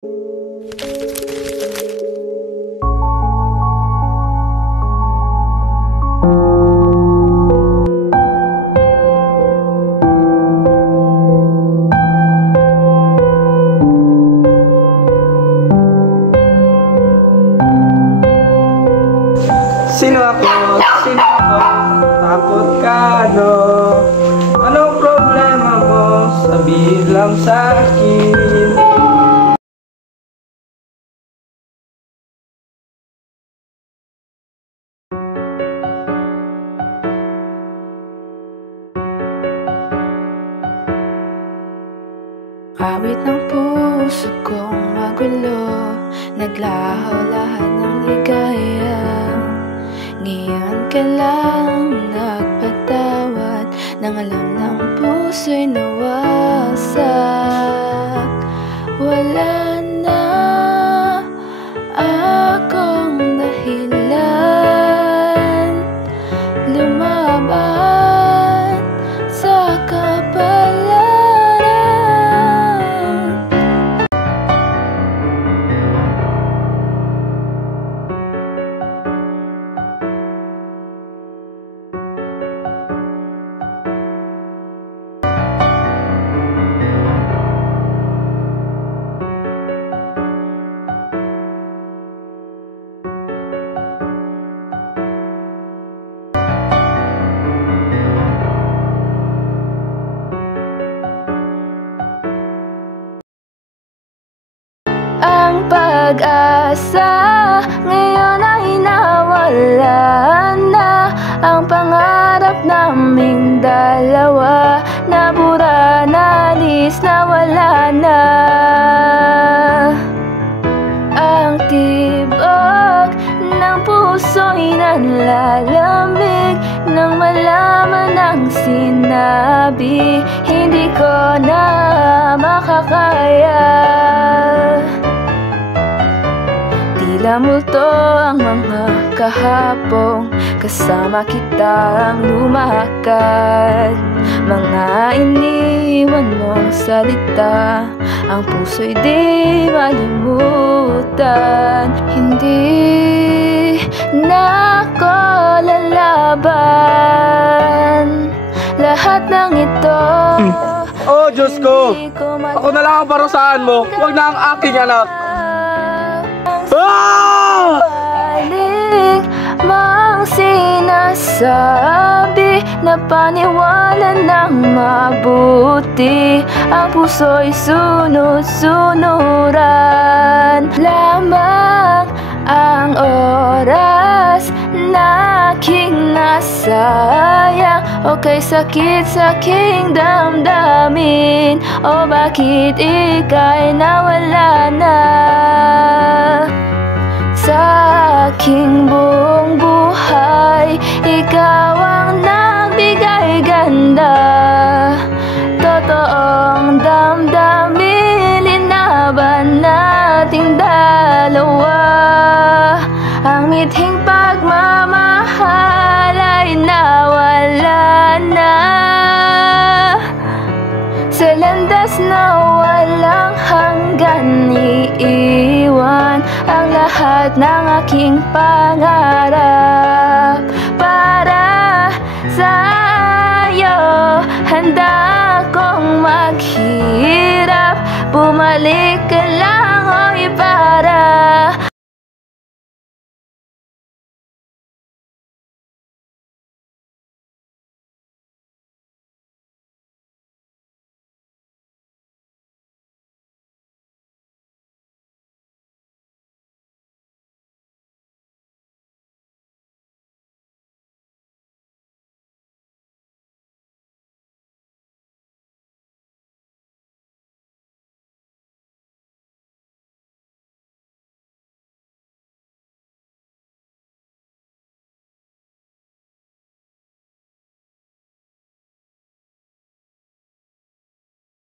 Sino ako? Sino ako? Takot ka, no? Anong problema mo? Sabihin lang sa'kin. Awit ng puso kong magulo, naglaho lahat ng ligaya. Ngayon ka lang nagpatawad, nang alam ng puso'y nawasak. Wala na akong dahilan lumaban sa kapalaran. Ang pag-asa ngayon ay nawala na. Ang pangarap naming dalawa nabura, nalis, nawala na. Ang tibok ng puso'y nanlalamig nang malaman ang sinabi. Hindi ko na makakaya. Tila multo ang mga kahapong kasama kitang lumakad. Mga iniwan mong salita, ang puso'y di malimutan. Hindi na ako lalaban lahat ng ito. Oh, Diyos ko! Ako na lang ang parusahan mo, huwag na ang aking anak. Balik mang sinasabi na paniwala ng mabuti. Ang puso'y sunod-sunuran lamang. Ang oras na aking nasayang, o kay sakit sa aking damdamin, o bakit ika'y nawala na. Sa aking buong buhay, ikaw ang nagbigay ganda. Totoong damdamin, linaban nating dalawa. Ang mithing pagmamahal ay nawala na sa landas na walang hanggan. Iiwan ang lahat ng aking pangarap para sa'yo. Handa kong maghirap, bumalik ka lang.